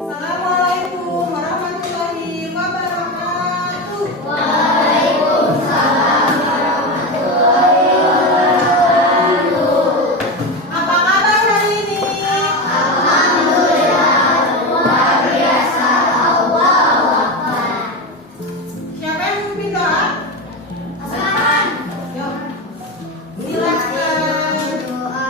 Assalamualaikum warahmatullahi wabarakatuh. Waalaikumsalam warahmatullahi wabarakatuh. Apa kabar hari ini? Alhamdulillah, luar biasa. Allahu Akbar. Siapa yang memimpin doa? Hasan. Yuk, silakan. Doa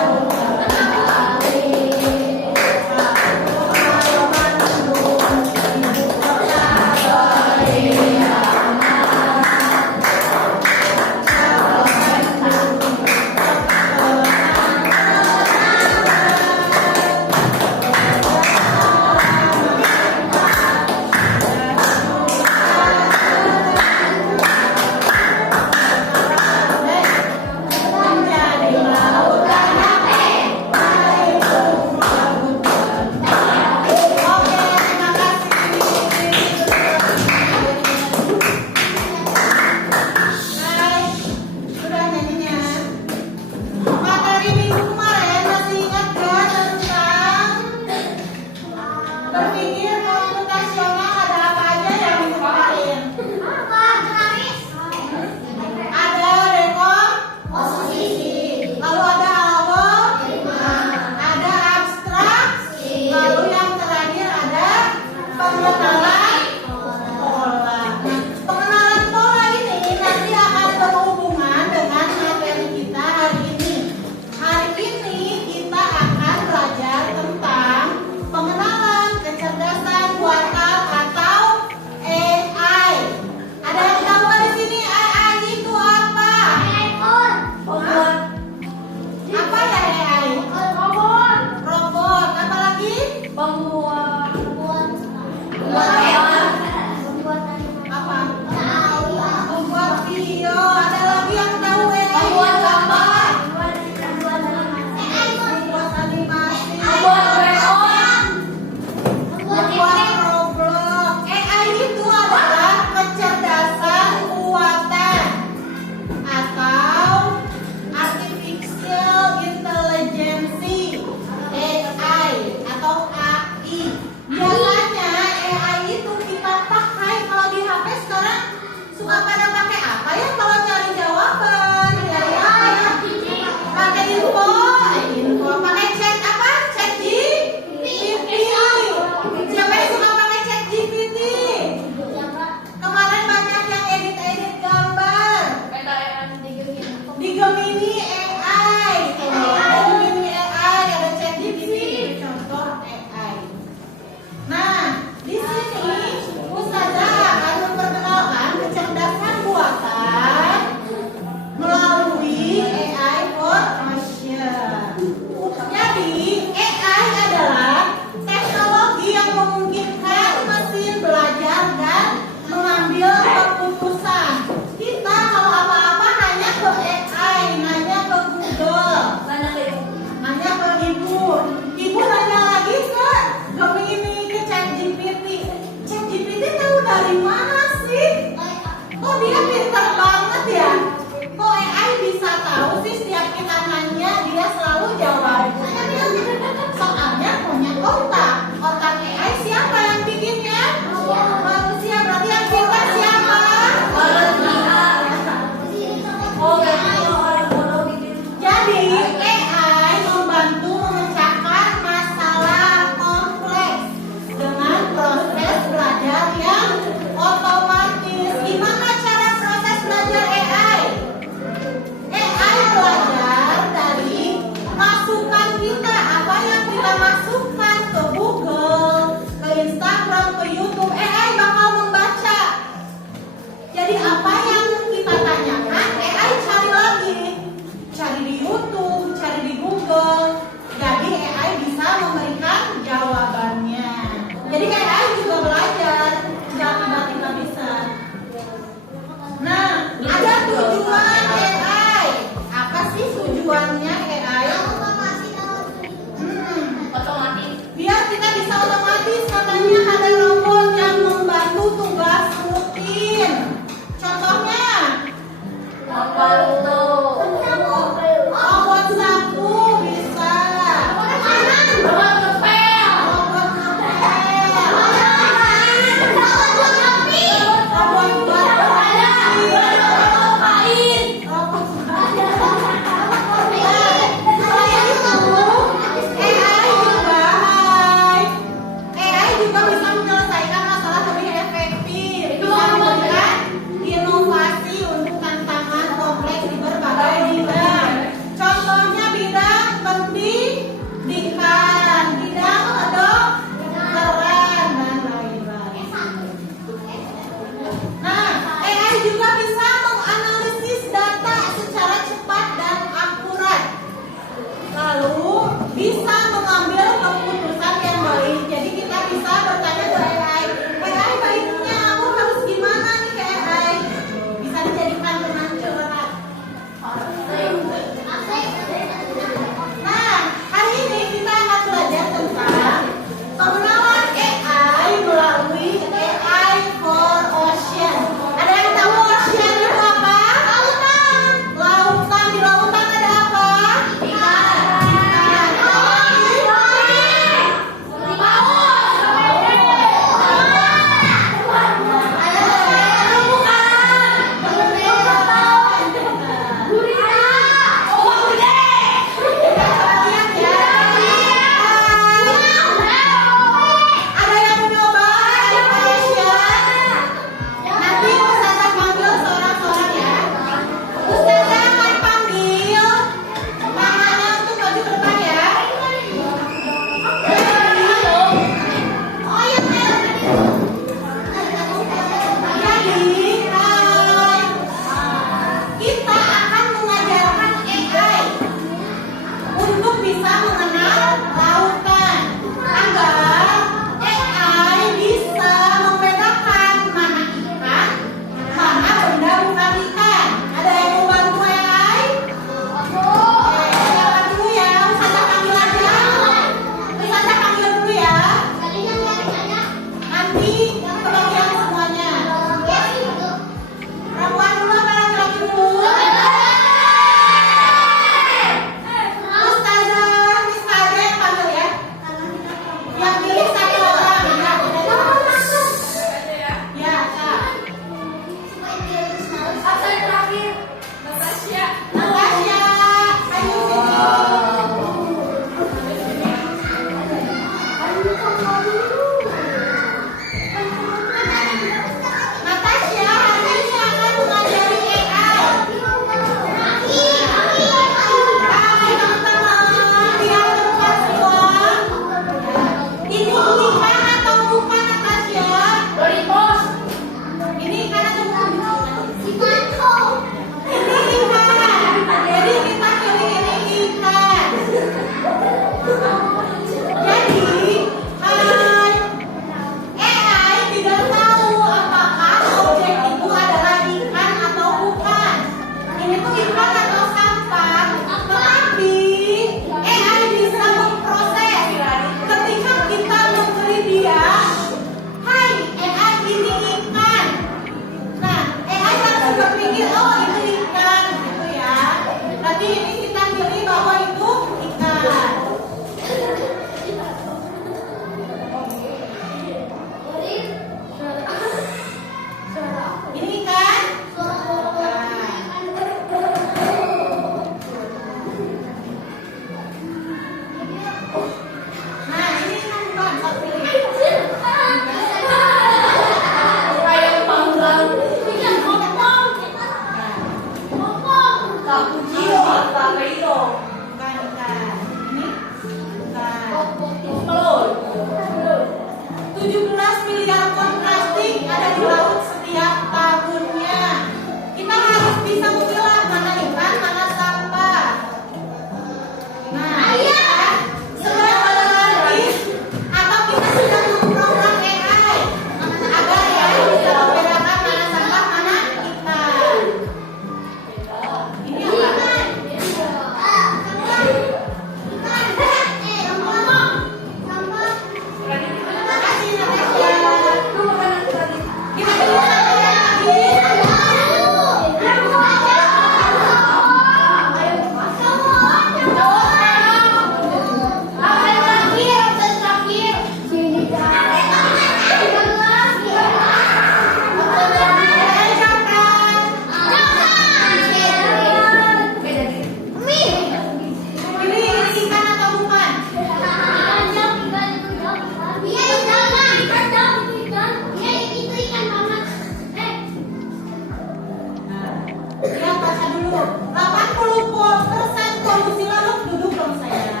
dulu. 80% polusi laut duduk dong sayang.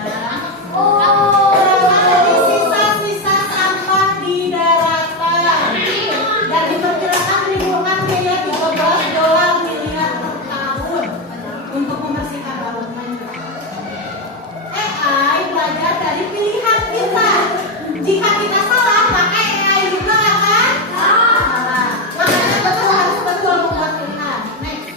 Berapa dari sisa-sisa sampah di daratan? Dan diperkirakan menimbulkan biaya $13 miliar per tahun untuk membersihkan laut. AI belajar dari pilihan kita. Jika kita salah, maka AI juga akan salah. Makanya betul harus betul membuat pilihan. Next.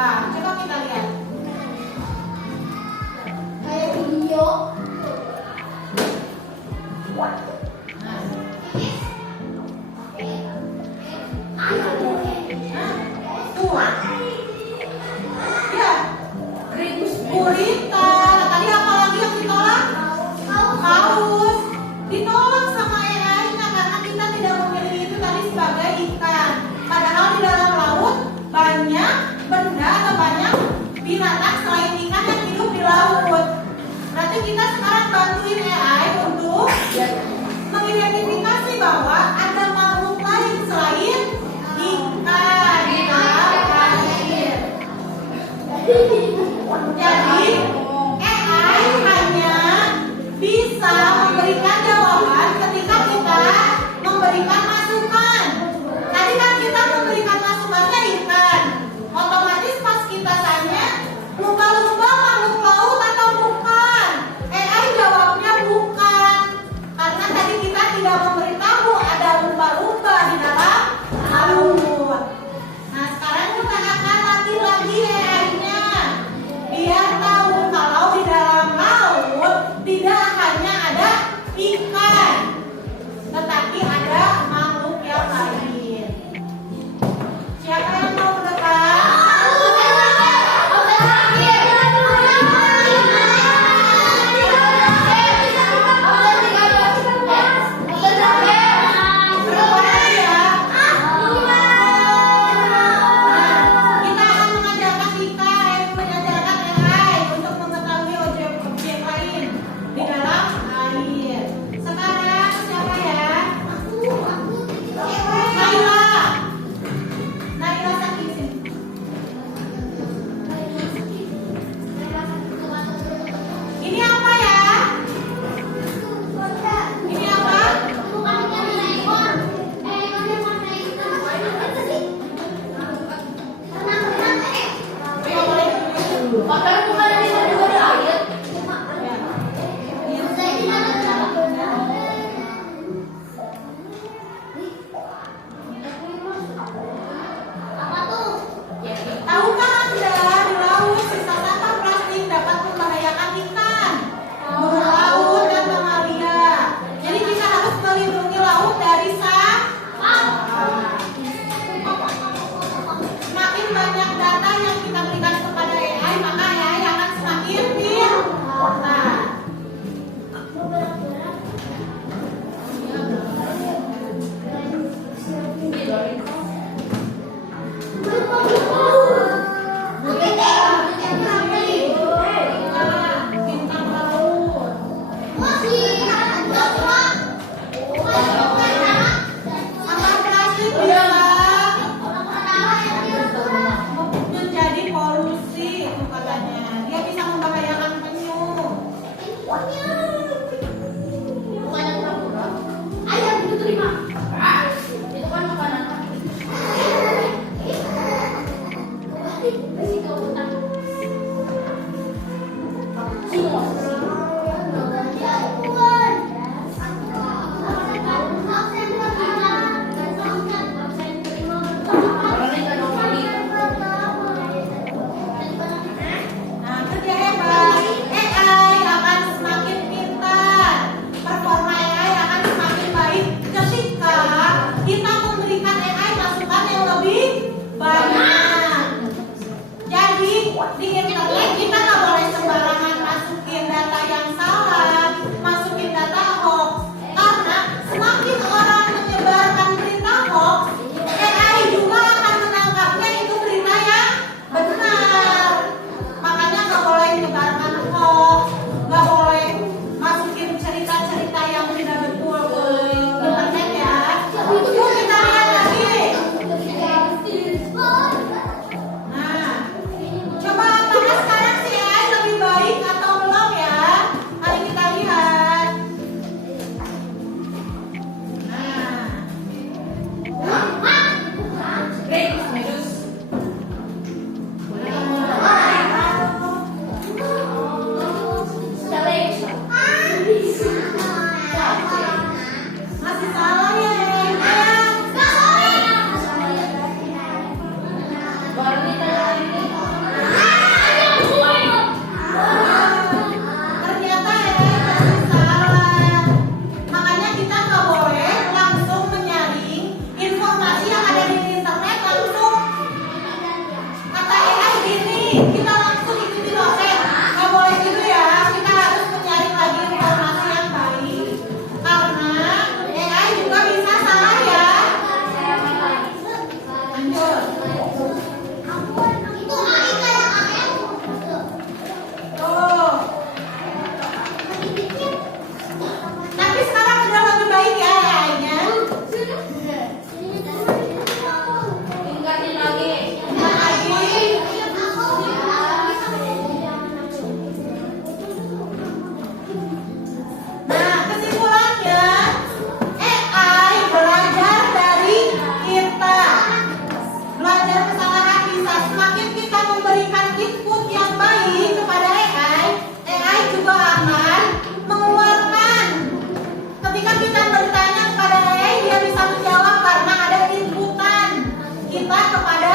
apa? Coba kita lihat. Kayak video. Ya, gurita. Tadi apa lagi yang ditolak? Paus. Ditolak sama AI-nya karena kita tidak memilih itu tadi sebagai ikan. Padahal di dalam laut banyak benda atau banyak binatang selain ikan yang hidup di laut. Berarti kita sekarang bantuin AI untuk mengidentifikasi bahwa ada makhluk lain selain ikan di dalam air. Jadi AI hanya bisa memberikan jawaban ketika kita memberikan masukan. Tadi kan kita memberikan masukannya ikan. Otomatis pas kita tanya lumba-lumba makhluk laut atau bukan, AI jawabnya bukan. Karena tadi kita tidak memberitahu ada lumba-lumba di dalam laut. Nah sekarang kita akan latih lagi AI-nya biar tahu kalau di dalam laut tidak hanya ada ikan, tetapi ada makhluk yang lain. Siapa yang mau ke depan? Berapa ya? Kita akan mengajarkan AI untuk mengetahui objek lain di dalam air. Sekarang siapa ya? Naila. Naila sakit sini. Ini apa ya? Ini apa? Ayo boleh dulu. Tahukah Anda di laut sisa sampah plastik dapat membahayakan ikan, burung laut dan mamalia. Jadi kita harus melindungi laut dari sampah. Semakin banyak data yang kita berikan kepada AI, maka AI akan semakin pintar. Bintang laut. Sampah plastik bisa menjadi polusi itu katanya. Dia bisa membahayakan penyu. Nah, kerja hebat. AI akan semakin pintar. Performa AI akan semakin baik ketika kita memberikan AI masukan yang lebih banyak. Jadi kita langsung ikuti dosen. Nggak boleh gitu ya. Kita harus mencari lagi informasi yang baik. Karena AI juga bisa salah ya. Lanjut. Itu AI kayak AM. Tuh. Tapi sekarang udah lebih baik ya AI-nya. Tingkatin lagi. Nah, lagi. Nah, kesimpulannya AI belajar dari kita. Belajar kesalahan bisa. Semakin kita memberikan input yang baik kepada AI juga akan mengeluarkan. Ketika kita bertanya kepada AI, dia bisa menjawab karena ada inputan kita kepada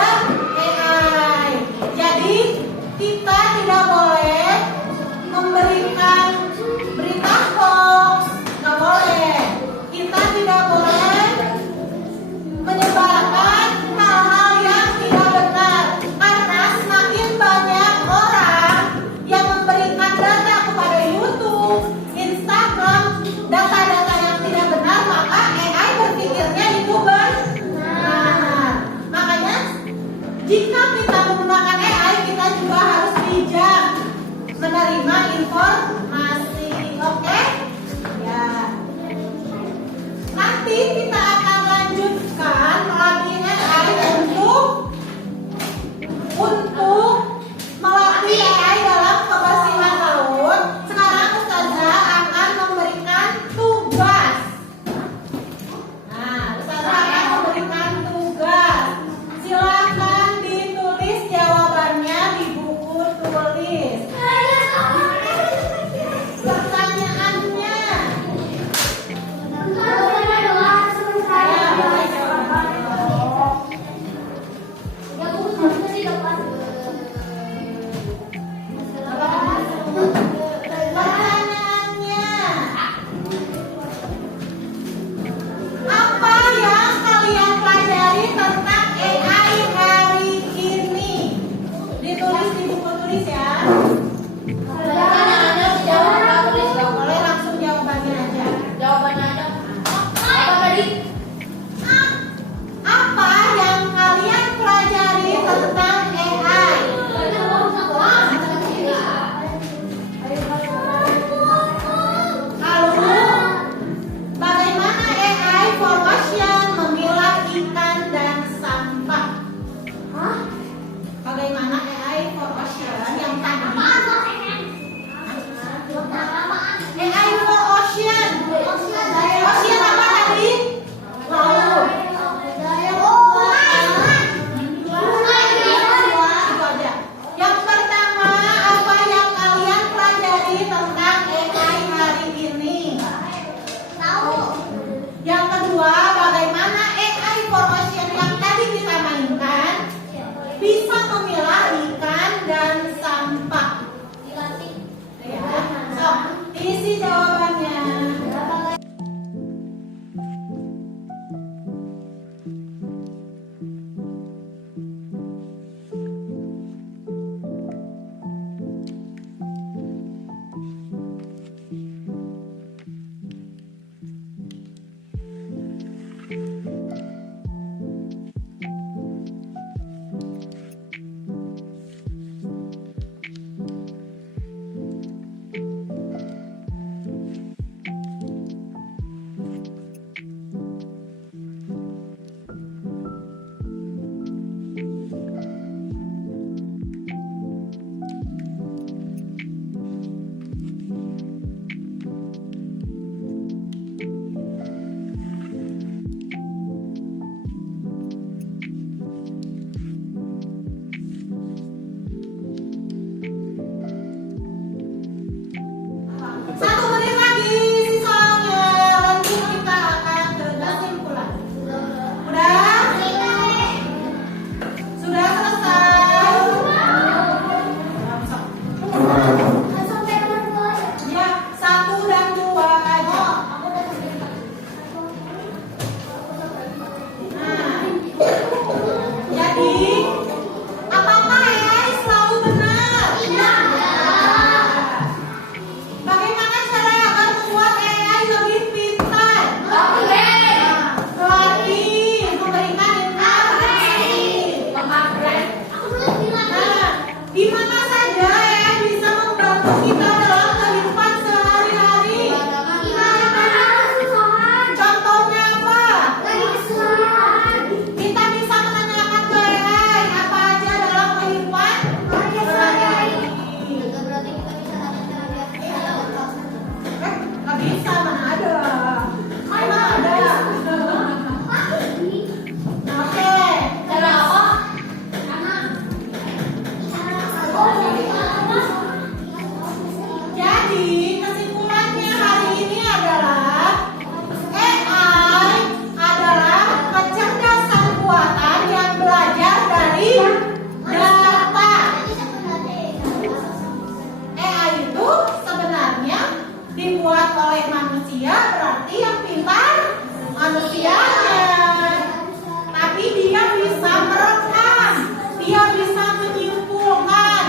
AI. Jadi kita tidak boleh memberikan berita hoax, nggak boleh. Kita tidak boleh menyebarkan hal-hal yang tidak benar, karena semakin banyak orang yang memberikan data kepada YouTube, Instagram, data-data yang tidak benar, maka AI berpikirnya itu benar. Makanya jika kita menggunakan AI, kita juga harus bijak menerima informasi. Oke? Ya. Nanti kita akan lanjutkan melatih AI untuk melatih AI dalam kebersihan laut. Sekarang Ustazah akan memberikan tugas. Nah, Ustazah akan memberikan tugas. Silakan ditulis jawabannya di buku tulis. Pertanyaannya. Pertanyaannya, apa yang kalian pelajari tentang AI hari ini? Ditulis di buku tulis ya. Gak boleh langsung jawabannya aja. Apa yang kalian pelajari tentang AI? Lalu, bagaimana AI for ocean memilah ikan dan sampah? Bagaimana AI for ocean yang Di mana saja ya bisa membantu kita dalam kehidupan sehari-hari. Contohnya apa? Kita bisa menanyakan ke AI apa aja dalam kehidupan sehari-hari. Nggak bisa, mana ada? Mana ada? Oke. Jadi kesimpulannya hari ini adalah AI adalah kecerdasan buatan yang belajar dari data. AI itu sebenarnya dibuat oleh manusia, berarti yang pintar manusianya. Tapi dia bisa merekam, dia bisa menyimpulkan,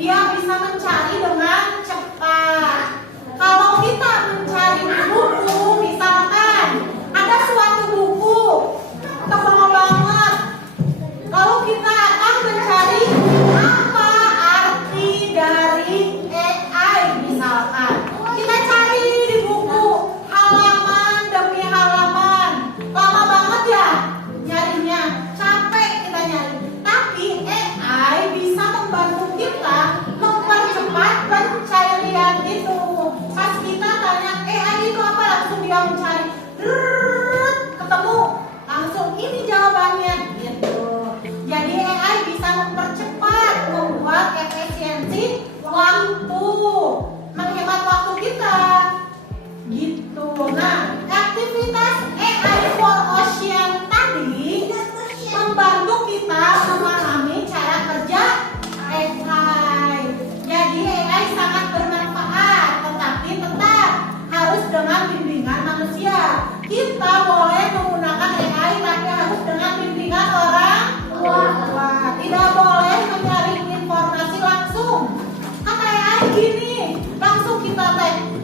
dia bisa mencari dengan cepat. Kalau kita mencari buku, misalkan ada suatu buku tebal banget, lalu kita akan mencari apa arti dari AI misalkan. Kita cari di buku halaman demi halaman, lama banget ya nyarinya, capek kita nyari. Tapi AI bisa membantu kita mempercepat pencarian itu. Pas kita tanya AI itu apa, langsung dia mencari, ketemu, langsung ini jawabannya gitu. Jadi AI bisa mempercepat, membuat efisiensi waktu, menghemat waktu kita gitu. Nah, aktivitas AI for Ocean tadi membantu kita memahami cara kerja AI. Jadi AI sangat bermanfaat, tetapi tetap harus dengan bimbingan manusia. Kita boleh menggunakan AI, tapi harus dengan bimbingan orang tua. Tidak boleh mencari informasi langsung. Kata AI gini, langsung kita tanya,